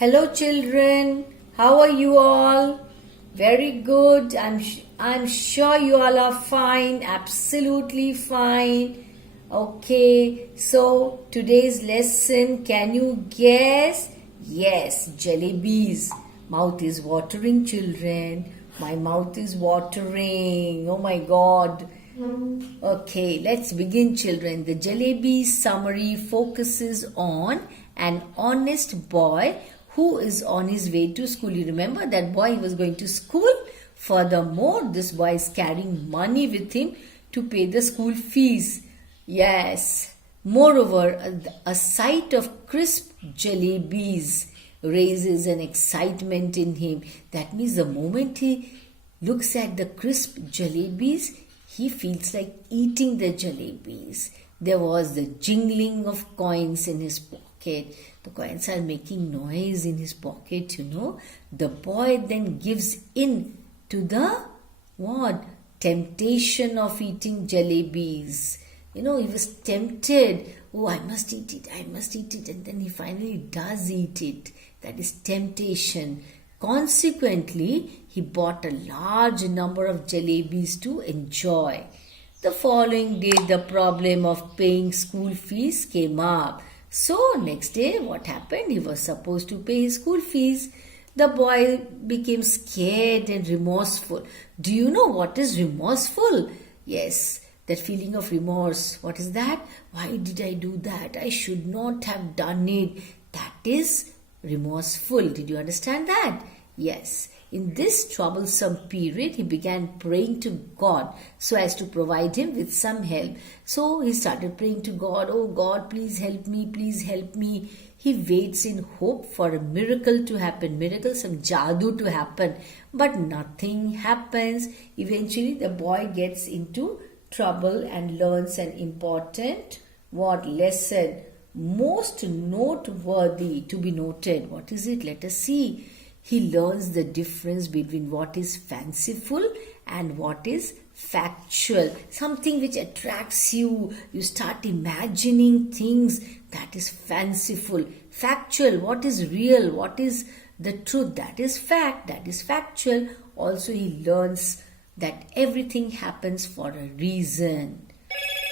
Hello children, how are you all? Very good. I'm sure you all are fine, absolutely fine. Okay, so today's lesson, can you guess? Yes, Jalebis. Mouth is watering, children. My mouth is watering. Oh my God. Okay, let's begin, children. The Jalebis summary focuses on an honest boy who is on his way to school. You remember that boy, he was going to school. Furthermore, this boy is carrying money with him to pay the school fees. Yes. Moreover, a sight of crisp jalebis raises an excitement in him. That means the moment he looks at the crisp jalebis, he feels like eating the jalebis. There was the jingling of coins in his pocket. The coins are making noise in his pocket, The boy then gives in to the what? Temptation of eating jalebis. He was tempted. Oh, I must eat it. I must eat it. And then he finally does eat it. That is temptation. Consequently, he bought a large number of jalebis to enjoy. The following day, the problem of paying school fees came up. So, next day, what happened? He was supposed to pay his school fees. The boy became scared and remorseful. Do you know what is remorseful? Yes, that feeling of remorse. What is that? Why did I do that? I should not have done it. That is remorseful. Did you understand that? Yes. In this troublesome period, he began praying to God so as to provide him with some help. So he started praying to God, oh God, please help me, please help me. He waits in hope for a miracle to happen, some jadoo to happen. But nothing happens. Eventually, the boy gets into trouble and learns an important lesson? Most noteworthy to be noted. What is it? Let us see. He learns the difference between what is fanciful and what is factual. Something which attracts you. You start imagining things. That is fanciful. Factual. What is real? What is the truth? That is fact. That is factual. Also, he learns that everything happens for a reason.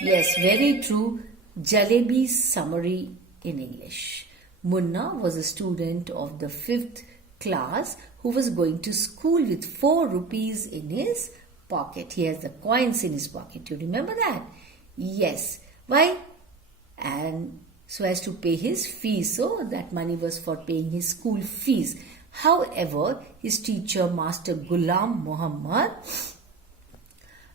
Yes, very true. Jalebis summary in English. Munna was a student of the 5th class who was going to school with 4 rupees in his pocket. He has the coins in his pocket. You remember that? Yes. Why? And so as to pay his fees. So that money was for paying his school fees. However, his teacher, Master Ghulam Muhammad,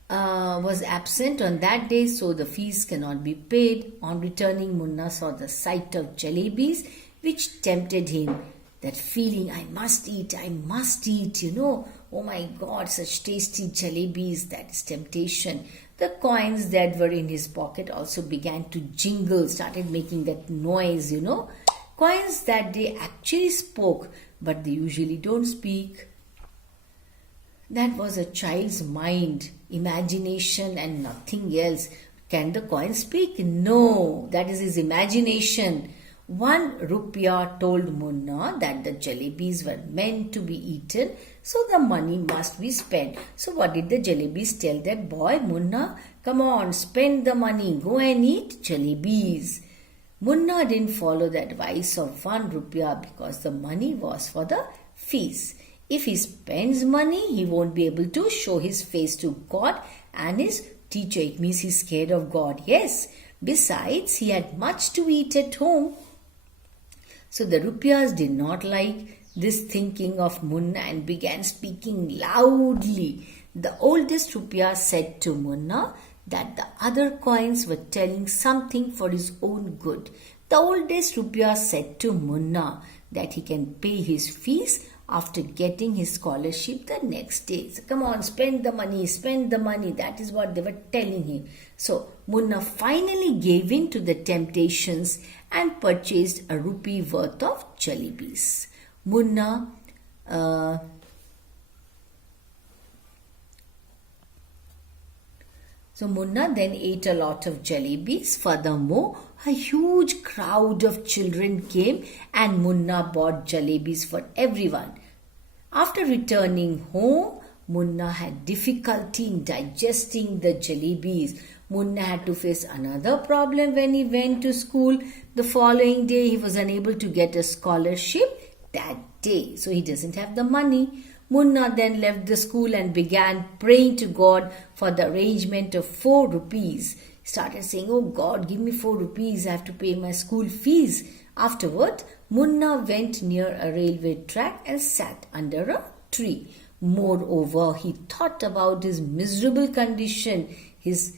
was absent on that day, so the fees cannot be paid. On returning, Munna saw the sight of jalebis, which tempted him. That feeling, I must eat, Oh my God, such tasty jalebis, that is temptation. The coins that were in his pocket also began to jingle, started making that noise, Coins that day actually spoke, but they usually don't speak. That was a child's mind, imagination and nothing else. Can the coin speak? No, that is his imagination. 1 rupiah told Munna that the jalebis were meant to be eaten, so the money must be spent. So what did the jalebis tell that boy? Munna, come on, spend the money, go and eat jalebis. Munna didn't follow the advice of 1 rupiah because the money was for the fees. If he spends money, he won't be able to show his face to God and his teacher. It means he's scared of God. Yes. Besides, he had much to eat at home. So the rupiahs did not like this thinking of Munna and began speaking loudly. The oldest rupiah said to Munna that the other coins were telling something for his own good. The oldest rupiah said to Munna that he can pay his fees after getting his scholarship the next day. So come on, spend the money. That is what they were telling him. So Munna finally gave in to the temptations and purchased a rupee worth of jalebis. Munna So Munna then ate a lot of jalebis. Furthermore, a huge crowd of children came and Munna bought jalebis for everyone. After returning home, Munna had difficulty in digesting the jalebis. Munna had to face another problem when he went to school. The following day, he was unable to get a scholarship that day. So he doesn't have the money. Munna then left the school and began praying to God for the arrangement of 4 rupees. He started saying, "Oh God, give me 4 rupees. I have to pay my school fees." Afterward, Munna went near a railway track and sat under a tree. Moreover, he thought about his miserable condition, his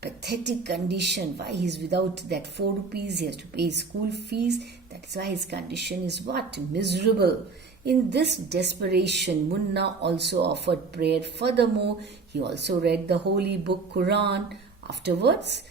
pathetic condition, why he is without that 4 rupees, he has to pay his school fees. That is why his condition is what? Miserable. In this desperation, Munna also offered prayer. Furthermore, he also read the holy book Quran. Afterwards,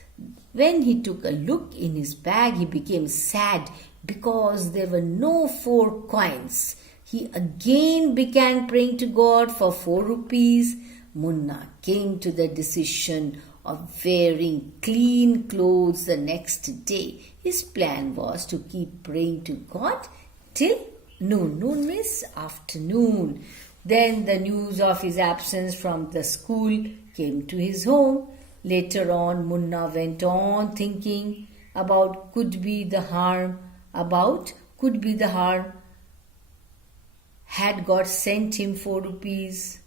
when he took a look in his bag, he became sad because there were no 4 coins. He again began praying to God for 4 rupees. Munna came to the decision of wearing clean clothes the next day. His plan was to keep praying to God till noon. Noon means afternoon. Then the news of his absence from the school came to his home. Later on, Munna went on thinking about could be the harm had God sent him 4 rupees.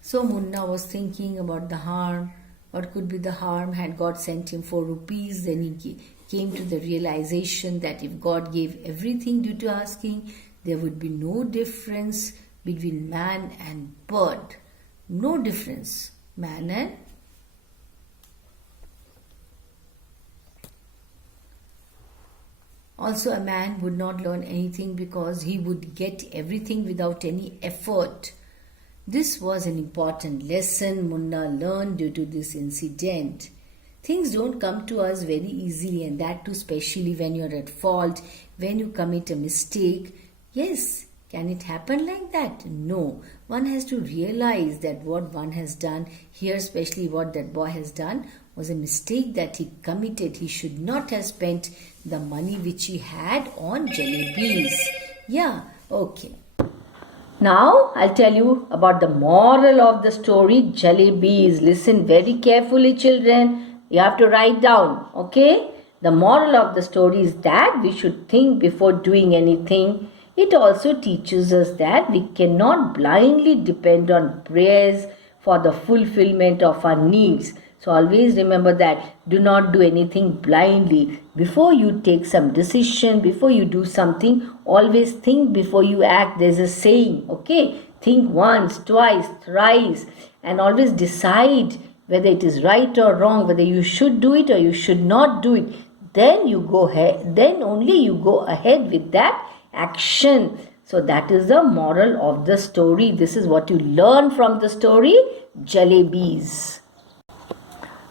So Munna was thinking about the harm. What could be the harm had God sent him 4 rupees? Then he came to the realization that if God gave everything due to asking, there would be no difference between man and bird. No difference. Man and also a man would not learn anything because he would get everything without any effort. This was an important lesson Munna learned due to this incident. Things don't come to us very easily, and that too especially when you're at fault, when you commit a mistake. Yes, can it happen like that? No. One has to realize that what one has done here, especially what that boy has done, was a mistake that he committed. He should not have spent the money which he had on jalebis. Yeah, okay. Now I'll tell you about the moral of the story Jalebis. Listen very carefully, children. You have to write down, okay? The moral of the story is that we should think before doing anything. It also teaches us that we cannot blindly depend on prayers for the fulfillment of our needs. So always remember that. Do not do anything blindly. Before you take some decision, before you do something, always think before you act. There's a saying, okay? Think once, twice, thrice, and always decide whether it is right or wrong, whether you should do it or you should not do it. Then you go ahead, then only you go ahead with that action. So that is the moral of the story. This is what you learn from the story Jalebis.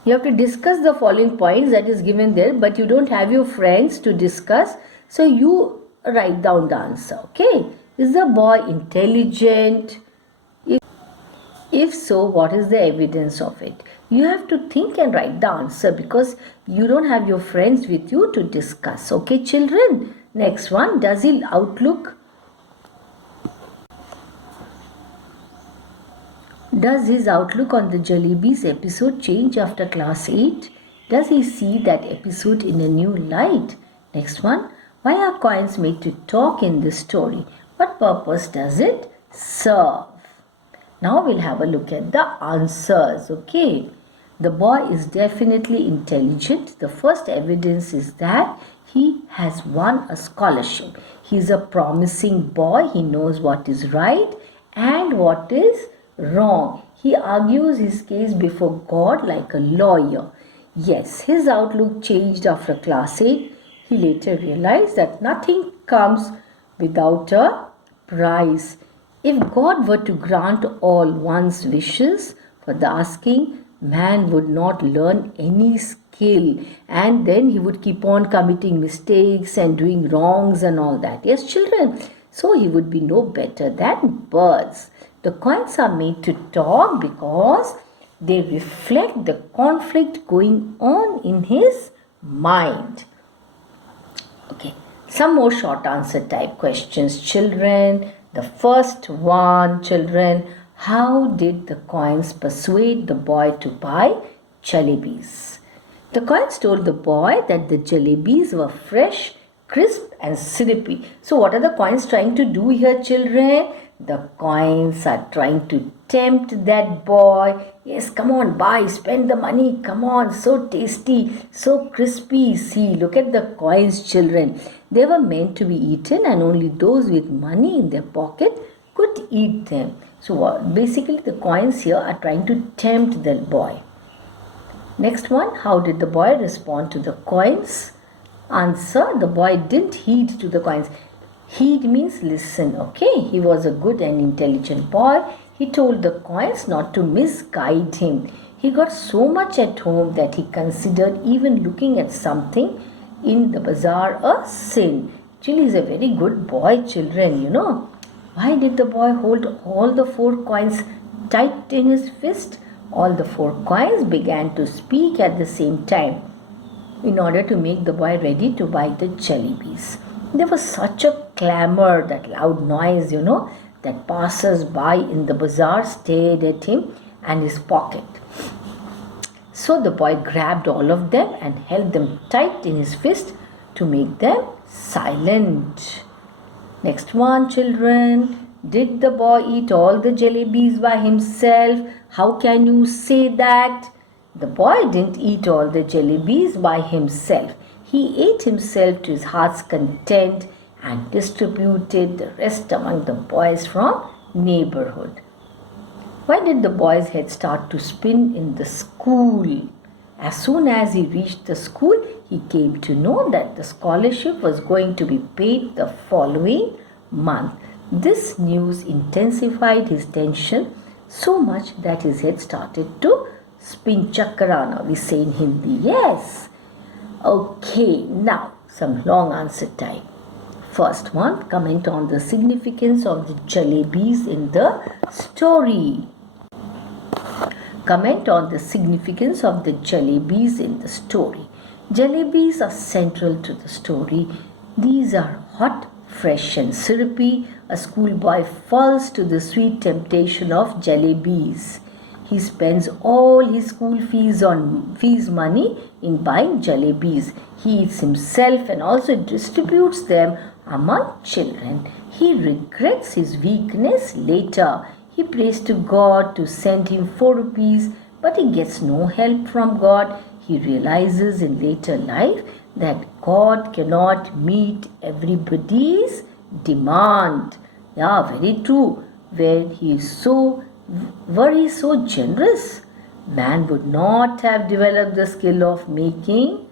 You have to discuss the following points that is given there, but you don't have your friends to discuss, so you write down the answer, okay? Is the boy intelligent? If so, what is the evidence of it? You have to think and write the answer because you don't have your friends with you to discuss, okay, children? Next one, does his outlook on the Jalebis episode change after class 8? Does he see that episode in a new light? Next one, why are coins made to talk in this story? What purpose does it serve? Now we'll have a look at the answers, okay? The boy is definitely intelligent. The first evidence is that he has won a scholarship. He's a promising boy. He knows what is right and what is wrong. He argues his case before God like a lawyer. Yes, his outlook changed after class 8. He later realized that nothing comes without a price. If God were to grant all one's wishes for the asking, man would not learn any skill, and then he would keep on committing mistakes and doing wrongs and all that. Yes, children. So he would be no better than birds. The coins are made to talk because they reflect the conflict going on in his mind. Okay, some more short answer type questions, children. The first one, children, how did the coins persuade the boy to buy jalebis? The coins told the boy that the jalebis were fresh, crisp and syrupy. So what are the coins trying to do here, children? The coins are trying to tempt that boy. Yes, come on, buy, spend the money. Come on, so tasty, so crispy. See, look at the coins, children. They were meant to be eaten and only those with money in their pocket could eat them. So basically the coins here are trying to tempt the boy. Next one, how did the boy respond to the coins? Answer, the boy didn't heed to the coins. Heed means listen, okay? He was a good and intelligent boy. He told the coins not to misguide him. He got so much at home that he considered even looking at something in the bazaar a sin. Actually, he's a very good boy, children, you know. Why did the boy hold all the 4 coins tight in his fist? All the 4 coins began to speak at the same time in order to make the boy ready to buy the jalebis. There was such a clamor, that loud noise, you know, that passers-by in the bazaar stared at him and his pocket. So the boy grabbed all of them and held them tight in his fist to make them silent. Next one, children. Did the boy eat all the jalebis by himself? How can you say that? The boy didn't eat all the jalebis by himself. He ate himself to his heart's content and distributed the rest among the boys from neighborhood. Why did the boy's head start to spin in the school? As soon as he reached the school, he came to know that the scholarship was going to be paid the following month. This news intensified his tension so much that his head started to spin chakrana, we say in Hindi. Yes. Okay, now some long answer time. First one, comment on the significance of the jalebis in the story. Comment on the significance of the jalebis in the story. Jalebis are central to the story. These are hot, fresh and syrupy. A schoolboy falls to the sweet temptation of jalebis. He spends all his school fees money in buying jalebis. He eats himself and also distributes them among children. He regrets his weakness later. He prays to God to send him 4 rupees, but he gets no help from God. He realizes in later life that God cannot meet everybody's demand. Yeah, very true. Were he so generous, man would not have developed the skill of making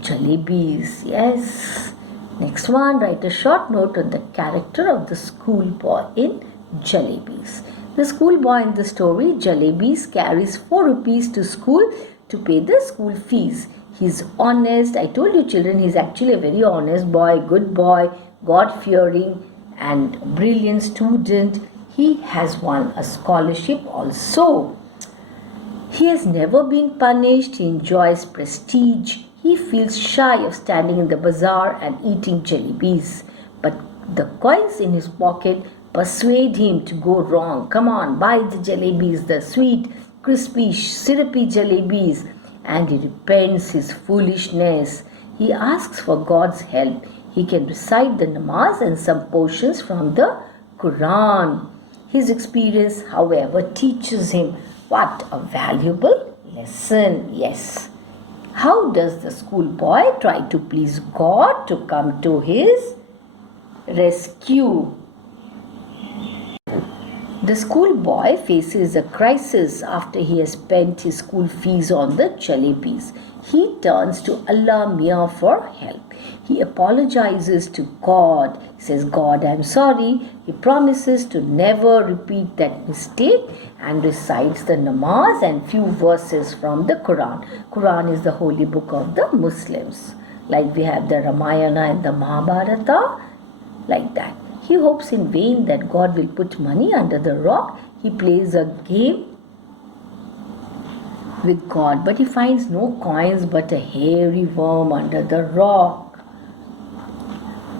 jalebis. Yes. Next one, write a short note on the character of the schoolboy in Jalebis. The schoolboy in the story Jalebis carries 4 rupees to school to pay the school fees. He's honest. I told you, children, he's actually a very honest boy, good boy, God-fearing and brilliant student. He has won a scholarship also. He has never been punished. He enjoys prestige. He feels shy of standing in the bazaar and eating jalebis. But the coins in his pocket persuade him to go wrong. Come on, buy the jalebis, the sweet, crispy, syrupy jalebis. And he repents his foolishness. He asks for God's help. He can recite the namaz and some portions from the Quran. His experience, however, teaches him what a valuable lesson. Yes. How does the schoolboy try to please God to come to his rescue? The schoolboy faces a crisis after he has spent his school fees on the jalebis. He turns to Allah Mia for help. He apologizes to God. He says, God, I'm sorry. He promises to never repeat that mistake and recites the namaz and few verses from the Quran. Quran is the holy book of the Muslims. Like we have the Ramayana and the Mahabharata, like that. He hopes in vain that God will put money under the rock. He plays a game with God, but he finds no coins but a hairy worm under the rock.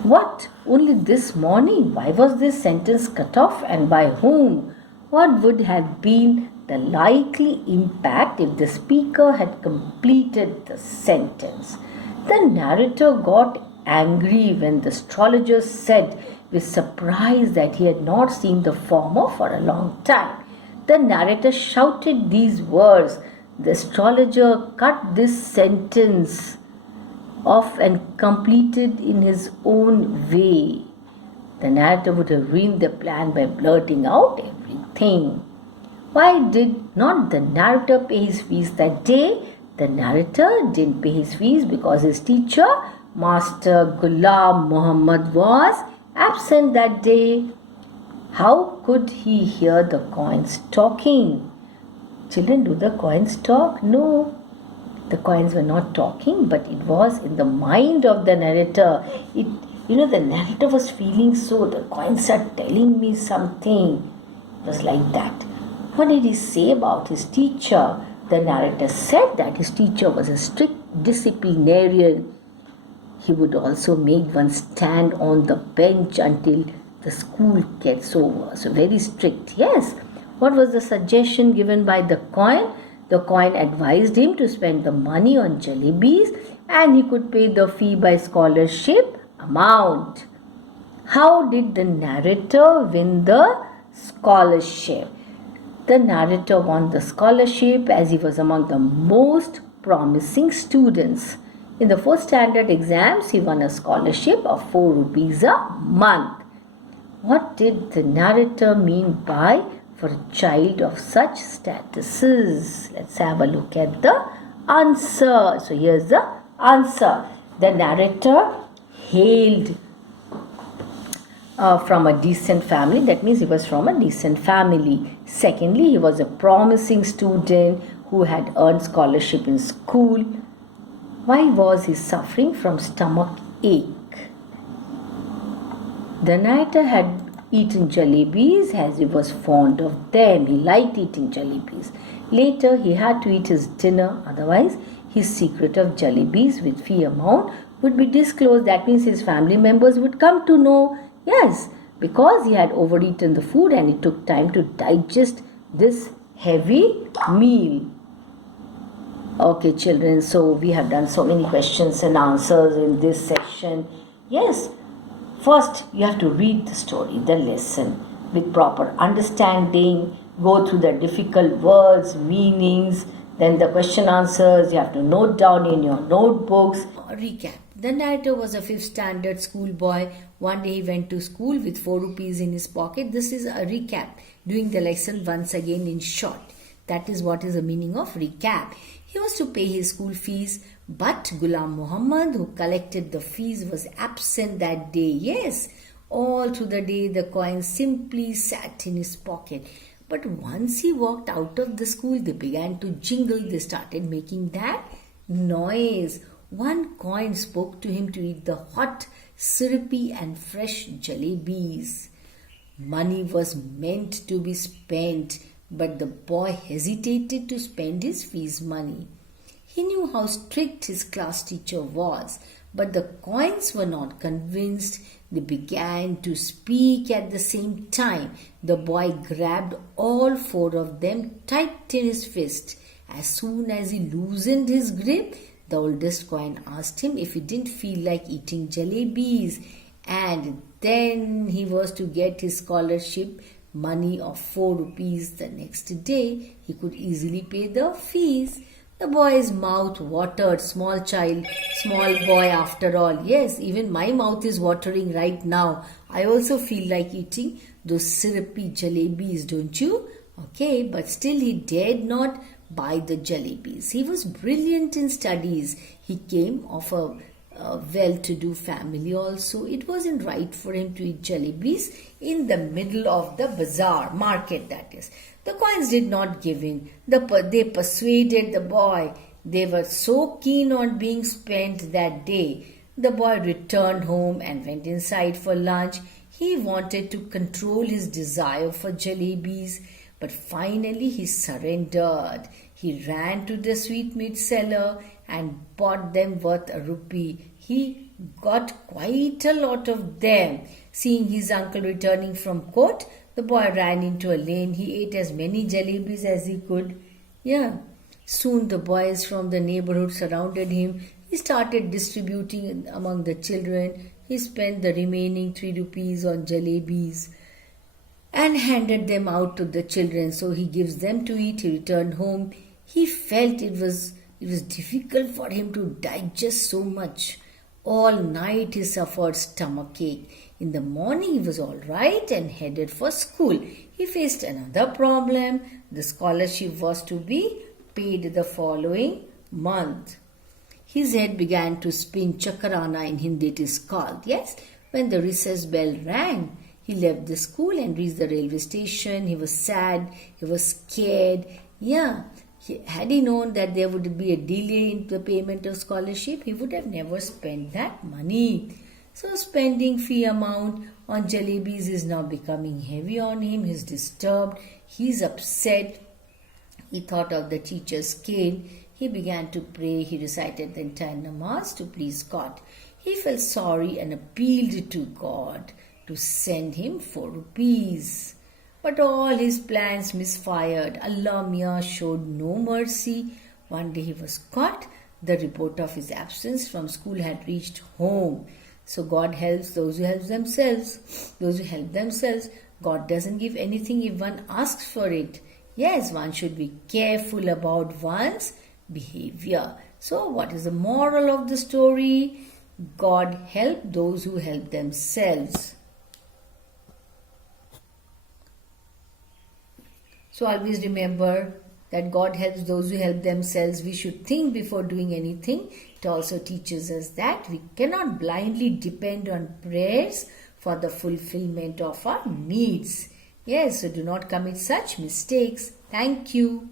What? Only this morning? Why was this sentence cut off, and by whom? What would have been the likely impact if the speaker had completed the sentence? The narrator got angry when the astrologer said with surprise that he had not seen the farmer for a long time. The narrator shouted these words. The astrologer cut this sentence off and completed in his own way. The narrator would have ruined the plan by blurting out everything. Why did not the narrator pay his fees that day? The narrator didn't pay his fees because his teacher, Master Ghulam Muhammad, was absent that day. How could he hear the coins talking? Children, do the coins talk? No. The coins were not talking, but it was in the mind of the narrator. The narrator was feeling so, the coins are telling me something. It was like that. What did he say about his teacher? The narrator said that his teacher was a strict disciplinarian. He would also make one stand on the bench until the school gets over. So very strict. Yes. What was the suggestion given by the coin? The coin advised him to spend the money on jalebis, and he could pay the fee by scholarship amount. How did the narrator win the scholarship? The narrator won the scholarship as he was among the most promising students. In the 4th standard exams, he won a scholarship of 4 rupees a month. What did the narrator mean by for a child of such statuses? Let's have a look at the answer. So here's the answer. The narrator hailed from a decent family. That means he was from a decent family. Secondly, he was a promising student who had earned scholarship in school. Why was he suffering from stomach ache? The narrator had eaten jalebis as he was fond of them. He liked eating jalebis. Later, he had to eat his dinner. Otherwise, his secret of jalebis with fee amount would be disclosed. That means his family members would come to know. Yes, because he had overeaten the food and it took time to digest this heavy meal. Okay, children, so we have done so many questions and answers in this section. Yes, first you have to read the story, the lesson with proper understanding, go through the difficult words, meanings, then the question answers you have to note down in your notebooks. Recap. The narrator was a 5th standard schoolboy. One day he went to school with 4 rupees in his pocket. This is a recap, doing the lesson once again in short. That is what is the meaning of recap. He was to pay his school fees, but Ghulam Muhammad, who collected the fees, was absent that day. Yes, all through the day the coins simply sat in his pocket. But once he walked out of the school, they began to jingle. They started making that noise. One coin spoke to him to eat the hot, syrupy and fresh jalebis. Money was meant to be spent, but the boy hesitated to spend his fees money. He knew how strict his class teacher was, but the coins were not convinced. They began to speak at the same time. The boy grabbed all 4 of them tight in his fist. As soon as he loosened his grip, the oldest coin asked him if he didn't feel like eating jalebis, and then he was to get his scholarship money of 4 rupees the next day. He could easily pay the fees. The boy's mouth watered. Small child, small boy after all. Yes, even my mouth is watering right now. I also feel like eating those syrupy jalebis, don't you? Okay, but still he dared not buy the jalebis. He was brilliant in studies. He came of a well-to-do family also. It wasn't right for him to eat jalebis in the middle of the bazaar, market that is. The coins did not give in. They persuaded the boy. They were so keen on being spent that day. The boy returned home and went inside for lunch. He wanted to control his desire for jalebis, but finally he surrendered. He ran to the sweetmeat seller and bought them worth a rupee. He got quite a lot of them. Seeing his uncle returning from court, the boy ran into a lane. He ate as many jalebis as he could. Yeah. Soon the boys from the neighborhood surrounded him. He started distributing among the children. He spent the remaining 3 rupees on jalebis and handed them out to the children. So he gives them to eat. He returned home. He felt it was difficult for him to digest so much. All night he suffered stomachache. In the morning he was all right and headed for school. He faced another problem. The scholarship was to be paid the following month. His head began to spin. Chakarana in Hindi it is called. Yes, when the recess bell rang, he left the school and reached the railway station. He was sad. He was scared. Yeah, had he known that there would be a delay in the payment of scholarship, he would have never spent that money. So spending fee amount on jalebis is now becoming heavy on him. He's disturbed. He's upset. He thought of the teacher's cane. He began to pray. He recited the entire namaz to please God. He felt sorry and appealed to God to send him 4 rupees. But all his plans misfired. Allah Mia showed no mercy. One day he was caught. The report of his absence from school had reached home. So God helps those who help themselves. Those who help themselves. God doesn't give anything if one asks for it. Yes, one should be careful about one's behavior. So what is the moral of the story? God help those who help themselves. So always remember that God helps those who help themselves. We should think before doing anything. It also teaches us that we cannot blindly depend on prayers for the fulfillment of our needs. Yes, so do not commit such mistakes. Thank you.